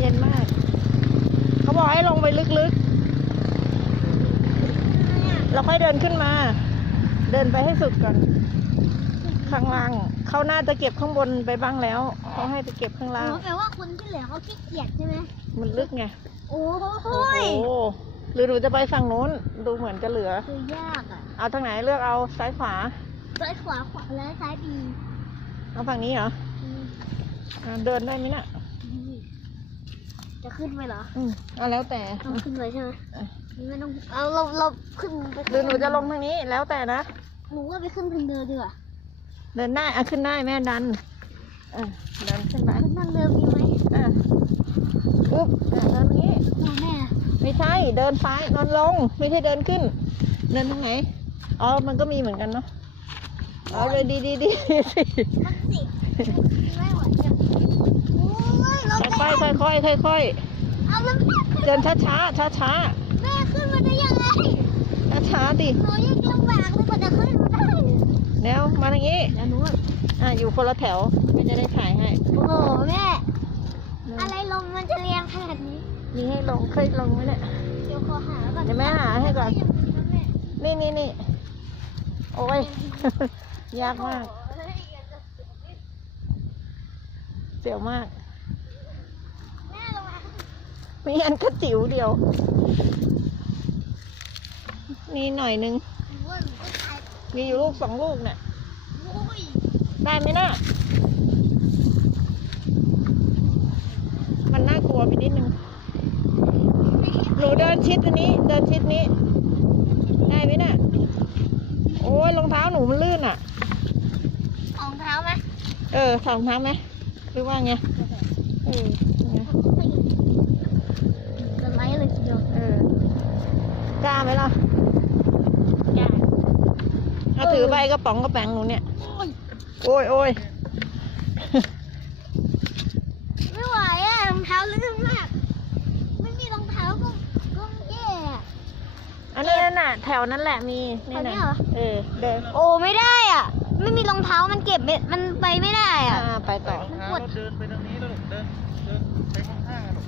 เย็นมาก เขาบอกให้ลงไปลึกๆ เราค่อยเดินขึ้นมา เดินไปให้สุดก่อน ข้างล่าง เขาน่าจะเก็บข้างบนไปบ้างแล้วเขาให้ไปเก็บข้างล่าง แปลว่าคนที่เหลือเขาขี้เกียจใช่ไหมมันลึกไง โอ้โหโอ้โหหรือหนูจะไปฝั่งนู้น ดูเหมือนจะเหลือ คือยากอะ เอาทางไหนเลือกเอาซ้ายขวา ซ้ายขวาขวาแล้วซ้ายดีเอาฝั่งนี้เหรออืม อ่าเดินได้ไหมน่ะ จะขึ้นไปเหรออืมเอาแล้วแต่ต้องขึ้นไปใช่ไหมเออไม่ต้องเอาเราเราขึ้นไปหรือหนูจะลงทางนี้แล้วแต่นะหนูว่าไปขึ้นทางเดินดีกว่าเดินได้อะขึ้นได้แม่ดันเออเดินขึ้นไปขึ้นทางเดินมีไหมอะปุ๊บอะเดินตรงนี้เราแม่ไม่ใช่เดินซ้ายนอนลง ไม่ใช่เดินขึ้น เดินทางไหนอ๋อมันก็มีเหมือนกันเนาะ เอาเลยดีดีดีดีสิมันสิไม่ไหวเนี่ยโอ้ยเราค่อยค่อยค่อยค่อยค่อยเอาแล้วแม่ขึ้นเดินช้าช้าช้าช้าแม่ขึ้นมาได้ยังไงช้าช้าๆดิหนูยังลำบากเลยกว่าจะขึ้นมาได้แล้วมาทางนี้แล้วหนูอะอยู่คนละแถวไม่จะได้ถ่ายให้โอ้โหแม่อะไรลมมันจะเรียงขนาดนี้มีให้ลงเคยลงไหมเนี่ยเดี๋ยวขอหาก่อนเดี๋ยวแม่หาให้ก่อนนี่นี่นี่โอ้ย ยากมาก เสียวมาก มีอันกระจิ๋วเดียวนี่หน่อยนึง มีอยู่ลูกสองลูกเนี่ยโอ้ยได้ไหมน่ะ มันน่ากลัวไปนิดนึง หนูเดินชิดอันนี้ เดินชิดนี้ ได้ไหมน่ะ โอ้ยรองเท้าหนูมันลื่นอะ รองเท้าไหม เออถอดรองเท้าไหมหรือว่าไงเออไงจะไล่เลยทีเดียวเออกล้าไหมล่ะจ้าเอาถือใบกระป๋องกระแป๋งหนูเนี่ย โอ้ยโอ้ยโอ้ยไม่ไหวอะรองเท้าลื่นมาก ไม่มีรองเท้าก็ก็แย่อะอันนี้น่ะ แถวนั้นแหละมีนี่แถวนี้นะเหรอเออเดินโอ้ไม่ได้อะ ไม่มีรองเท้ามันเก็บไม่มันไปไม่ได้อ่าอะไปต่อมันเท้าปวดเราเดินไปทางนี้แล้วลูกเดินเดินไปข้างๆอะลูก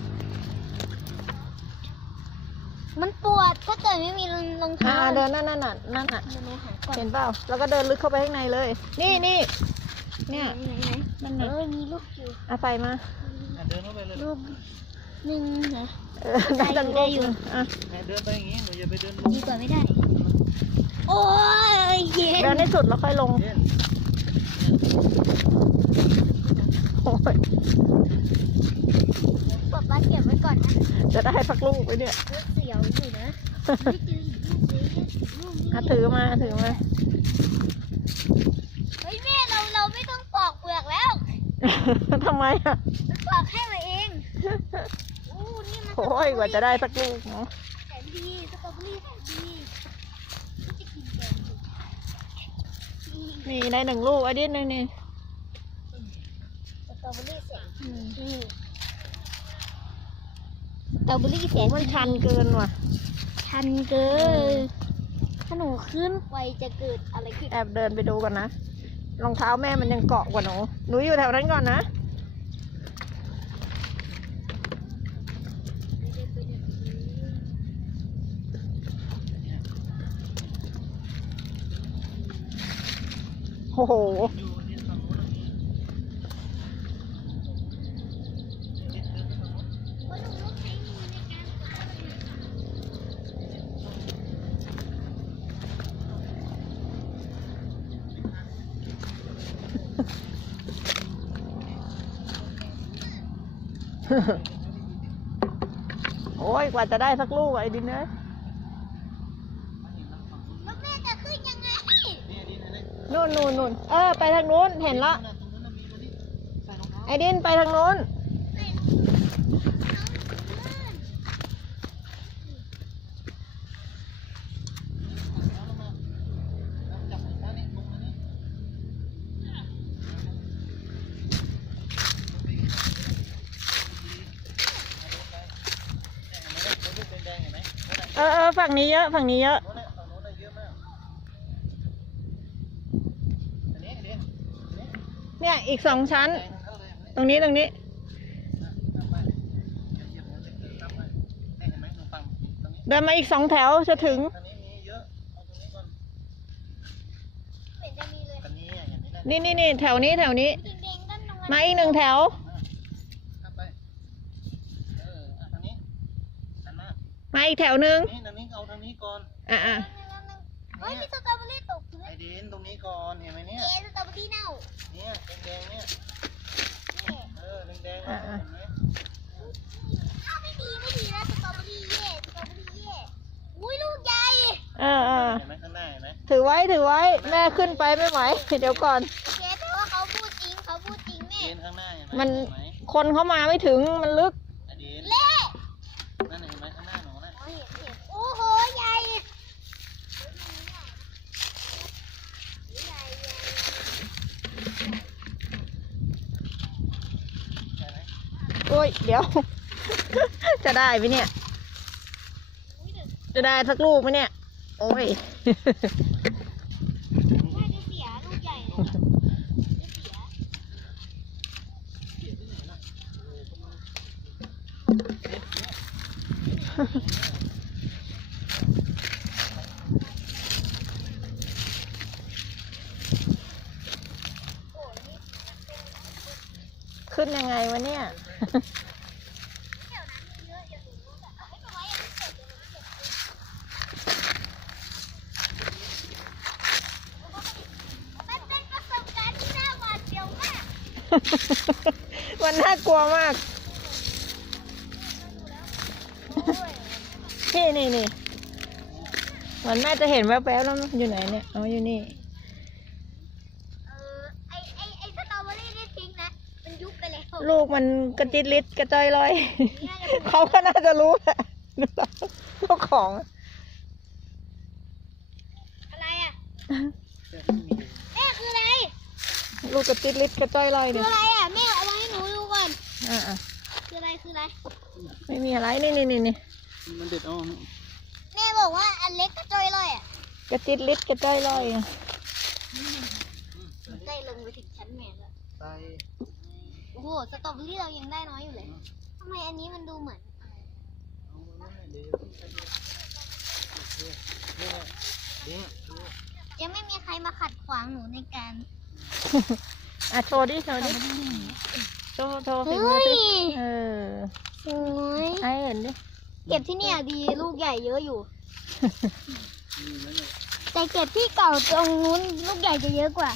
มันปวดถ้าเกิดไม่มีรองอ่าเท้าเดินนั่นนั่นน่ะนั่นน่ะ เดี๋ยวหนูหาก่อนเห็นเปล่า แล้วก็เดินลึกเข้าไปข้างในเลย นี่นี่ เนี่ย ไหนไหนนั่นเอน่ะอมีลูกอยู่เอาไปมาอะเดินเข้าไปเลยลูลูกกหนึ่งนะ เออได้ตั้งได้ลูกอยู่ อะแม่เดินไปอย่างงี้หนูอย่าไปเดินลง ดีกว่าไม่ได้ โอ้ยเย็นเดินให้สุดแล้วค่อยลงเล่นโอ้ยป๊าป๊าเก็บไว้ก่อนนะจะได้สักลูกไปเนี่ยลูกเสียวอยู่นะไม่เจออีกลูกเลยลูกนี้อะถือมาถือมาเฮ้ยแม่เราเราไม่ต้องปอกเปลือกแล้วทำไมอะมันปอกให้มาเองอู้นี่มันโอ้ยกว่าจะได้สักลูกเนาะ แสนดีสตรอเบอรี่แสนดีก็จะกิ นแกงดินี่ได้หนึ่งลูกอันนี้หนึ่งนี่สตรอเบอรี่แสนดีสตรอเบอรี่แสโอ้นมันชันเกินว่ะ ชันเกินถ้าหนูขึ้นไปจะเกิดอะไรขึ้น แอบเดินไปดูก่อนนะ รองเท้าแม่มันยังเกาะกว่าหนู หนูอยู่แถวนั้นก่อนนะ โอ้โหโอ้ยกว่าจะได้สักลูกไอ้ดินเนย แล้วแม่จะขึ้นยังไง เนี่ยดิ นู่นนู่นนู่นเออ ไปทางนู้น เห็นละตรงนั้นน่ะมีตัวไอ้ดินไปทางนู้นจับรองเท้านี่ลงมานี่เนี่ยเห็นไหมเนี่ยเห็นไหมลูกแดงๆเห็นไหมนั่นน่ะเออเออฝั่งนี้เยอะ ฝั่งนี้เยอะ เนี่ยอีกสองชั้น ตรงนี้ตรงนี้ เดินมาอีกสองแถวจะถึงนี่นี่นี่แถวนี้แถวนี้ มาอีกหนึ่งแถวมาอีกแถวหนึ่งอะอะ เฮ้ยมีสตรอเบอรี่ตกพื้นไอเดนตรงนี้ก่อนเห็นไหมเนี่ย เอ๊ะสตรอเบอรี่เน่าเนี่ยแดงๆเนี่ยเนี่ยเออแดงๆนะเห็นไหมอ้าวไม่ดีไม่ดีนะสตรอเบอรี่เย่สตรอเบอรี่เย่อุ้ยลูกใหญ่เออเออเห็นไหมข้างหน้าเห็นไหมถือไว้ถือไว้แม่ขึ้นไปไม่ไหวเดี๋ยวก่อนเจ๊แต่ว่าเขาพูดจริงเขาพูดจริงเดแม่นข้างหน้าเห็นไหมมัน เห็นไหมคนเข้ามาไม่ถึงมันลึก ไอเดน เล่ นั่นน่ะเห็นไหมข้างหน้าหนูน่ะ อ๋อเห็นเห็นโอ้โหใหญ่ใหญ่ใหญ่ ใช่ไหม โอ้ย เดี๋ยว จะได้ไหมเนี่ย จะได้สักลูกไหมเนี่ย โอ้ยแม่จะเสียลูกใหญ่เสียขึ้นยังไงวะเนี่ย มันน่ากลัวมาก นี่นี่นี่เหมืนแม่จะเห็นแว๊บๆแล้วอยู่ไหนเนี่ย อ๋อ อยู่นี่ ล้วลูกมันกระจิตลิดกระจอยลอย เขาก็น่าจะรู้แหละเจ้าของ อะไรอะแต่ไม่มีแม่คืออะไร ลูกกระจิตลิดกระจ้อยลอยคืเนี่อยอะไรอะแม่เอามาให้หนูดูก่อน อ่าคืออะไรคืออะไรไม่มีอะไรนี่นี่นี่นี่มันเด็ดเอาแม่บอกว่าอันเล็กกระจอยเลยอะกระจิตลิดกระจ้อยลอยอะได้ลงไปถึงชั้นแม่แล้วใส่ โอ้โห สตรอเบอรี่เรายังได้น้อยอยู่เลยทำไมอันนี้มันดูเหมือนยวใส่เดี๋ยวโอเคเนี่ยเด้งดูจะไม่มีใครมาขัดขวางหนูในการอะโชว์ดิโชว์ดิโชว์โชว์ฝีเฮ้มือยดิเออสวยให้เห็นดิเก็บที่เนี่ยดีลูกใหญ่เยอะอยู่ แต่เก็บที่เก่าตรงนู้นลูกใหญ่จะเยอะกว่า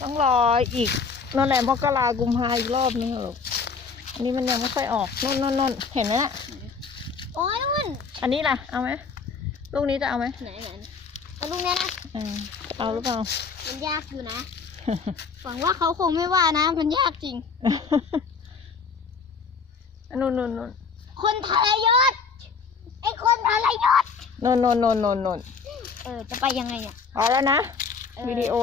ต้องรออีก นั่นแหละมกรากุมภาอีกรอบนึงเหรออันนี้มันยังไม่ค่อยออกนู่นนู่นนู่นเห็นไหมน่ะโอ้ยนุ่นอันนี้ล่ะ เอาไหมลูกนี้จะเอาไหมไหนไหนเอาลูกเนี้ยนะเออเอาหรือเปล่า มันยากอยู่นะ หวังว่าเขาคงไม่ว่านะ มันยากจริงนู่นนู่นนู่นคนทรยศไอ้คนทรยศนู่นนู่นนู่นนู่นนู่นเออ จะไปยังไงเนี่ยพอแล้วนะเออวิดีโอ